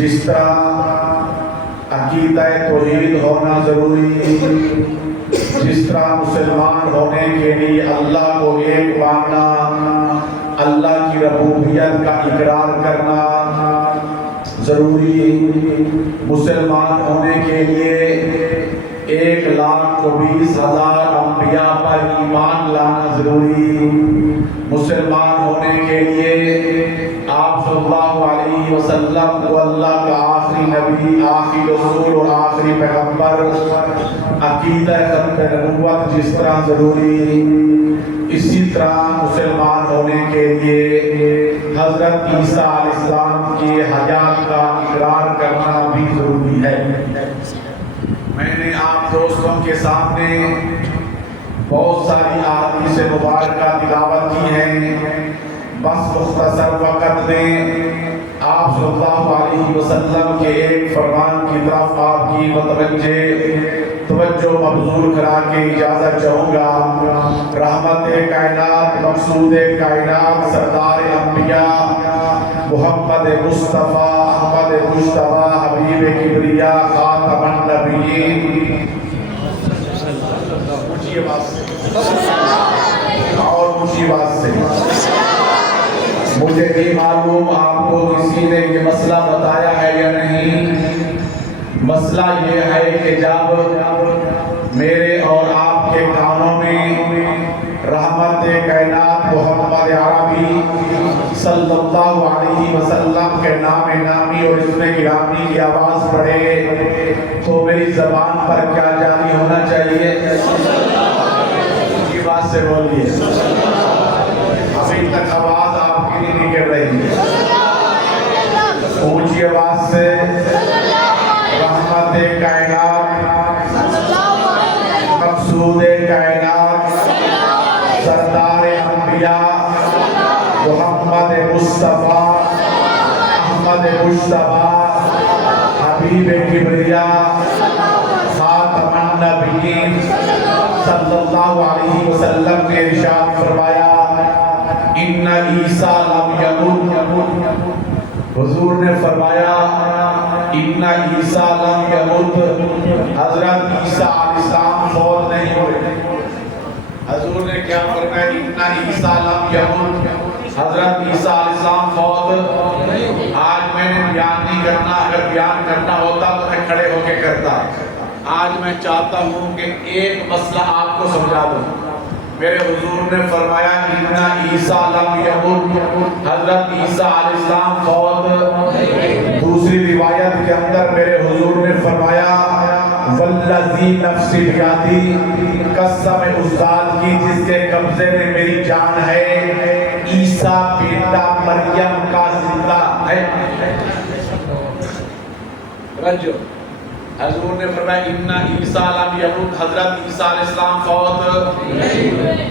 جس طرح عقیدہ توحید ہونا ضروری، جس طرح مسلمان ہونے کے لیے اللہ کو ایک ماننا، اللہ کی ربوبیت کا اقرار کرنا ضروری، مسلمان ہونے کے لیے 1,20,000 انبیاء پر ایمان لانا ضروری، مسلمان ہونے کے لیے آپ صلی اللہ علیہ وسلم کو اللہ کا آخری نبی، آخری رسول اور آخری پیغمبر، عقیدہ ختم نبوت جس طرح ضروری، اسی طرح مسلمان ہونے کے لیے حضرت عیسیٰ علیہ السلام کی حیات کا اقرار کرنا بھی ضروری ہے۔ میں نے آپ دوستوں کے سامنے بہت ساری احادیث مبارکہ تلاوت کی ہیں، بس مختصر وقت میں آپ صلی اللہ علیہ وسلم کے ایک فرمان کی طرف آپ کی توجہ مبذول کرا کے اجازت چاہوں گا۔ رحمت کائنات، مقصود کائنات، سردار انبیاء محمد مصطفیٰ احمد مجتبیٰ حبیب کبریا خاتم النبیین، اونچی بات سے اور اونچی بات سے، مجھے نہیں معلوم آپ کو کسی نے یہ مسئلہ بتایا ہے یا نہیں۔ مسئلہ یہ ہے کہ جب میرے اور آپ کے کانوں میں رحمت کائنات محمد عربی صلی اللہ علیہ وسلم کے نام نامی اور اسم گرامی کی آواز پڑے تو میری زبان پر کیا جاری ہونا چاہیے؟ اونچی بات سے بولیے، ابھی تک آواز آپ کی نہیں نکل رہی ہے، اونچی آواز سے رحمت کائنات، مقصود کائنات، سردار انبیاء محمد مصطفیٰ احمد مجتبیٰ حبیب کبریا خاتم النبیین صلی اللہ علیہ وسلم نے ارشاد فرمایا، ان عیسیٰ لم یمت، حضور نے فرمایا ان عیسیٰ لم یمت، حضرت عیسیٰ علیہ السلام فوت نہیں ہوئے۔ حضور نے کیا فرمایا؟ ان عیسیٰ لم یمت، حضرت عیسیٰ علیہ السلام فوت۔ آج میں نے بیان نہیں کرنا، اگر بیان کرنا ہوتا تو میں کھڑے ہو کے کرتا۔ آج میں چاہتا ہوں کہ ایک مسئلہ آپ کو سمجھا دوں۔ میرے حضور نے فرمایا ان عیسیٰ لم یمت، حضرت عیسیٰ علیہ السلام فوت۔ دوسری روایت کے اندر میرے حضور نے فرمایا والذی نفسی بیدی، قسم اس ذات کی جس کے قبضے میں میری جان ہے، عیسیٰ بیٹا مریم کا زندہ ہے۔ رجو حضور نے فرمایا ان عیسیٰ لم یمت، حضرت عیسیٰ علیہ السلام فوت۔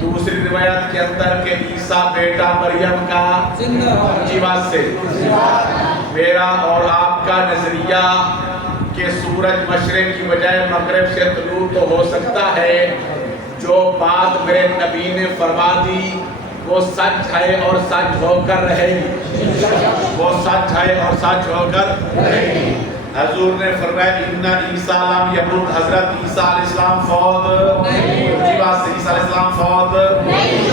دوسری روایت کے اندر کہ عیسیٰ بیٹا مریم کا زندہ ہے۔ اچھی بات سے میرا اور آپ کا نظریہ کہ سورج مشرق کی بجائے مغرب سے طلوع تو ہو سکتا ہے، جو بات میرے نبی نے فرما دی وہ سچ ہے اور سچ ہو کر رہے گی، وہ سچ ہے اور سچ ہو کر رہے گی۔ حضور نے فرمایا ان عیسیٰ لم یمت، حضرت عیسیٰ علیہ السلام فوت نہیں، بات سے عیسیٰ علیہ السلام فوت نہیں،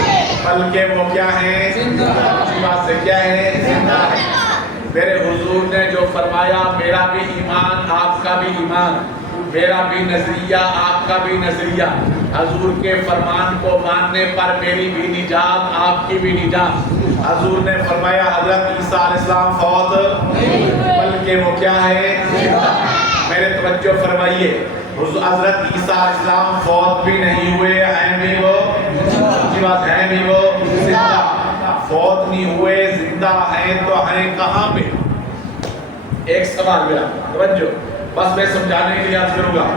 بلکہ وہ کیا ہیں؟ زندہ۔ بات سے کیا ہے؟ زندہ ہے۔ میرے حضور نے جو فرمایا میرا بھی ایمان آپ کا بھی ایمان، میرا بھی نظریہ آپ کا بھی نظریہ، حضور کے فرمان کو ماننے پر میری بھی نجات آپ کی بھی نجات۔ حضور نے فرمایا حضرت عیسیٰ علیہ السلام فوت نہیں، بلکہ وہ کیا ہے؟ زندہ۔ میرے توجہ فرمائیے، حضرت عیسیٰ علیہ السلام فوت بھی نہیں ہوئے، ہیں بھی وہ، اچھی بات ہے بھی وہ زندہ۔ فوت نہیں ہوئے، زندہ ہیں تو ہیں کہاں پہ؟ ایک سوال میرا توجہ، بس میں سمجھانے کے لیے عرض کروں گا۔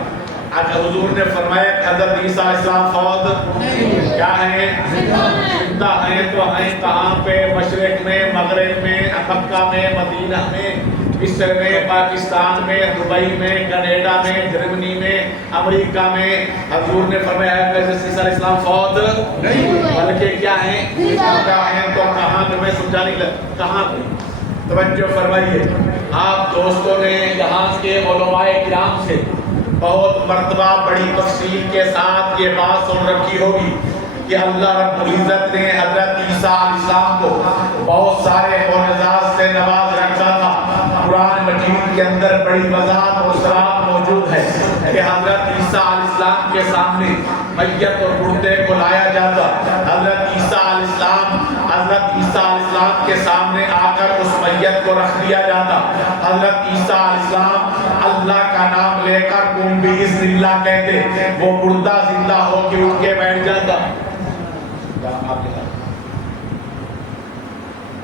حضور نے فرمایا کہ حضرت عیسیٰ علیہ السلام فوت کیا ہیں؟ زندہ ہیں تو ہیں کہاں پہ؟ مشرق میں، مغرب میں، مکہ میں، مدینہ میں، مصر میں، پاکستان میں، دبئی میں، کینیڈا میں، جرمنی میں، امریکہ میں۔ حضور نے فرمایا کہ حضرت عیسیٰ علیہ السلام فوت نہیں بلکہ کیا ہیں؟ زندہ ہیں تو کہاں پہ؟ میں سمجھانے کے لیے کہاں پہ؟ توجہ فرمائیے، آپ دوستوں نے یہاں کے علماء کرام سے بہت مرتبہ بڑی تفصیل کے ساتھ یہ بات سن رکھی ہوگی کہ اللہ رب العزت نے حضرت عیسیٰ علیہ السلام کو بہت سارے معجزات سے نواز رکھا تھا۔ قرآن مجید کے اندر بڑی وضاحت اور صراحت موجود ہے کہ حضرت عیسیٰ علیہ السلام کے سامنے میت اور مردے کو لایا جاتا، حضرت عیسیٰ علیہ السلام کے سامنے آ کر اس میت کو رکھ دیا جاتا، حضرت عیسیٰ علیہ السلام اللہ کا نام لے کر قم بِإِذْنِ اللہ کہتے، وہ مردہ زندہ ہو کے اٹھ کے بیٹھ جاتا۔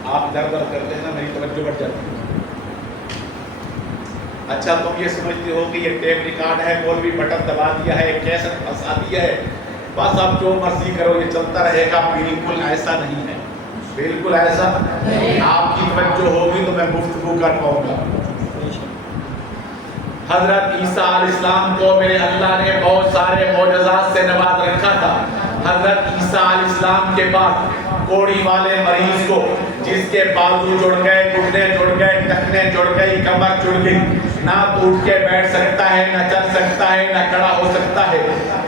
آپ ادھر ادھر کرتے ہیں نا، میری توجہ بڑھ جاتی ہے۔ اچھا تم یہ سمجھتے ہو کہ یہ ٹیپ ریکارڈ ہے، مولوی بٹن دبا دیا ہے، کیسٹ پھنسا دیا ہے، بس آپ جو مرضی کرو یہ چلتا رہے گا؟ بالکل ایسا نہیں ہے، بالکل ایسا آپ کی توجہ ہوگی تو میں گفتگو کر پاؤں گا۔ حضرت عیسیٰ علیہ السلام کو میرے اللہ نے بہت سارے معجزات سے نواز رکھا تھا۔ حضرت عیسیٰ علیہ السلام کے بعد کوڑی والے مریض کو جس کے بازو جڑ گئے، گھٹنے جڑ گئے، ٹخنے جڑ گئی، کمر جڑ گئی، نہ تو اٹھ کے بیٹھ سکتا ہے، نہ چل سکتا ہے، نہ کھڑا ہو سکتا ہے،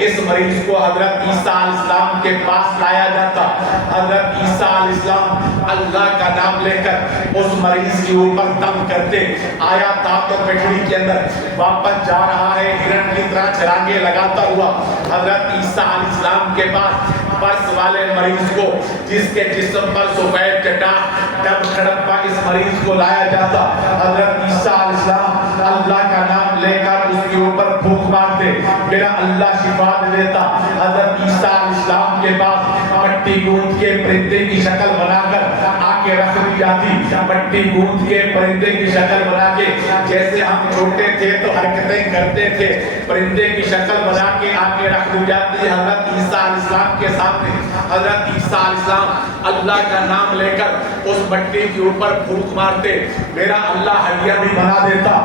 اس مریض کو حضرت عیسیٰ علیہ السلام کے پاس لایا جاتا۔ حضرت عیسیٰ علیہ السلام اللہ کا نام لے کر اس مریض کے اوپر دم کرتے، آیا تھا تو پٹڑی کے اندر واپس جا رہا ہے ہرن کی طرح چھلانگے لگاتا ہوا۔ حضرت عیسیٰ علیہ السلام کے پاس برس والے مریض کو جس کے جسم پر سفید چٹاک ڈب کھڑپا اس مریض کو لایا جاتا۔ حضرت عیسیٰ علیہ السلام اللہ کا نام لے کر اس کے اوپر پھونک مارتے، میرا اللہ شفا دے دیتا۔ حضرت عیسیٰ علیہ السلام کے پاس مٹی گوندھ کے پرندے کی شکل بنا کر آ کے رکھ دی جاتی، مٹی گوندھ کے پرندے کی شکل بنا کے، جیسے ہم چھوٹے تھے تو حرکتیں کرتے تھے، پرندے کی شکل بنا کے آ کے رکھ دی جاتی۔ حضرت عیسیٰ علیہ السلام کے سامنے حضرت عیسیٰ علیہ السلام اللہ کا نام لے کر اس مٹی کے اوپر پھونک مارتے، میرا اللہ ہڈیاں بھی بنا دیتا،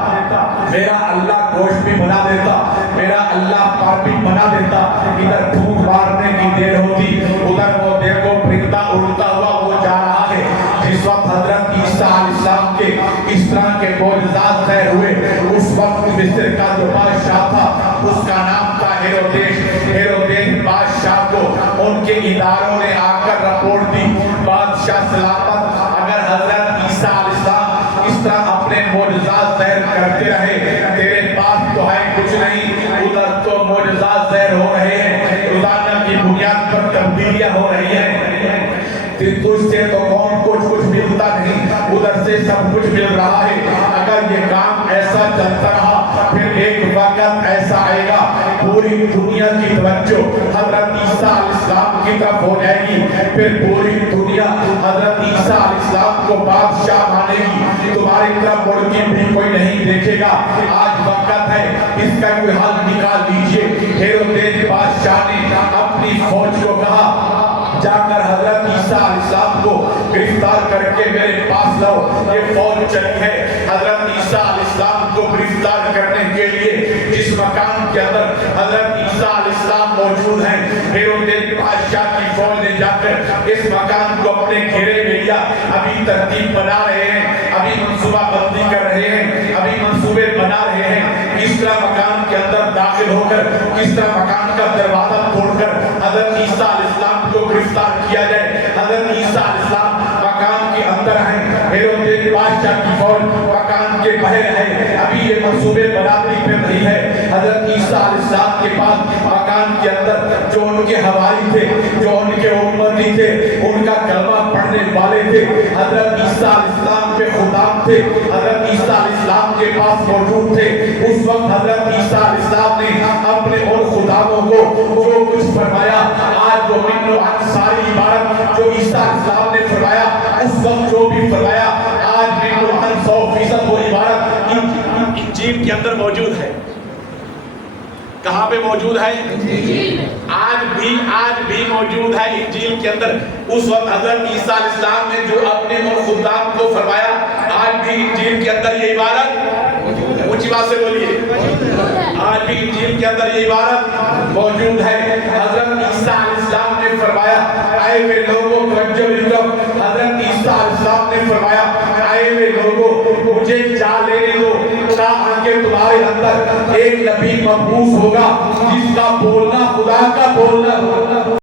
میرا اللہ گوشت بھی بنا دیتا، میرا اللہ پر بھی بنا دیتا۔ ادھر پھونک مارنے کی دیر ہوتی، ادھر وہ دیکھو پرندہ اڑتا ہوا وہ جا رہا ہے۔ جس وقت حضرت عیسیٰ علیہ السلام کے اس طرح کے معجزات ظاہر ہوئے، اس وقت مصر کا جو بادشاہ تھا اس کا نام تھا ہیرودیس بادشاہ کو ان کے اداروں نے آ کر رپورٹ دی، بادشاہ سلامت، اگر حضرت عیسیٰ علیہ السلام اس طرح اپنے معجزات ظاہر کرتے رہے، تیرے پاس تو ہے کچھ نہیں، ادھر تو معجزات ظاہر ہو رہے ہیں، روزانہ کی بنیاد پر تبدیلیاں ہو رہی ہیں، تجھ سے تو کون کچھ ملتا نہیں، ادھر سے سب کچھ مل رہا ہے۔ اگر یہ کام ایسا چلتا رہا پھر ایک وقت ایسا آئے گا پوری دنیا کی توجہ حضرت عیسیٰ علیہ السلام کی طرف ہو جائے گی، پھر پوری دنیا حضرت عیسیٰ علیہ السلام کو بادشاہ مانے گی، تمہاری طرف مڑ کے بھی کوئی نہیں دیکھے گا۔ آج وقت ہے اس کا کوئی حل نکال دیجئے۔ ہیرودیس بادشاہ نے اپنی فوج کو کہا جا کر حضرت عیسیٰ علیہ السلام کو گرفتار کر کے میرے پاس لاؤ، یہ فوج چلی ہے حضرت عیسیٰ علیہ السلام کو گرفتار کرنے کے لیے۔ جس مکان کے اندر حضرت عیسیٰ علیہ السلام موجود ہیں، ہیرودیس بادشاہ کی فوج نے جا کر اس مکان کو اپنے گھیرے میں لیا، ابھی ترتیب بنا رہے ہیں، ابھی منصوبہ بندی کر رہے ہیں، ابھی منصوبے بنا رہے ہیں، کس طرح مکان کے اندر داخل ہو کر، کس طرح مکان کا دروازہ توڑ کر حضرت عیسیٰ علیہ السلام کو گرفتار کیا جائے۔ حضرت عیسیٰ علیہ السلام مکان کے اندر ہیں، ہیرودیس بادشاہ کی فوج مکان کے باہر ہے، ابھی یہ منصوبے بناتی پھر رہی ہے۔ حضرت عیسیٰ علیہ السلام کے پاس مکان کے اندر جو ان کے حواری تھے، جو ان کے امتی تھے، ان کا کلمہ پڑھنے والے تھے، حضرت عیسیٰ علیہ السلام کے خدام تھے، حضرت عیسیٰ علیہ السلام کے پاس موجود تھے۔ اس وقت حضرت عیسیٰ علیہ السلام نے اپنے ان خداموں کو جو کچھ فرمایا، آج وہ من و عن ساری عبارت جو عیسیٰ علیہ السلام نے فرمایا، اس وقت جو بھی فرمایا، آج من و عن 100% وہ عبارت انجیل کے اندر موجود ہے۔ کہاں پہ موجود ہے؟ آج بھی موجود ہے انجیل کے اندر۔ اس وقت حضرت عیسیٰ علیہ السلام نے جو اپنے اور خدام کو فرمایا، آج بھی انجیل کے اندر یہ عبارت، اونچی بات سے بولیے، آج بھی انجیل کے اندر یہ عبارت موجود ہے۔ حضرت عیسیٰ علیہ السلام نے فرمایا، اے وہ لوگوں توجہ دو، حضرت عیسیٰ علیہ السلام نے فرمایا، اے وہ لوگوں مجھے 4 لینے دو تاکہ تمہارے اندر ایک نبی مبعوث ہوگا جس کا بولنا خدا کا بولنا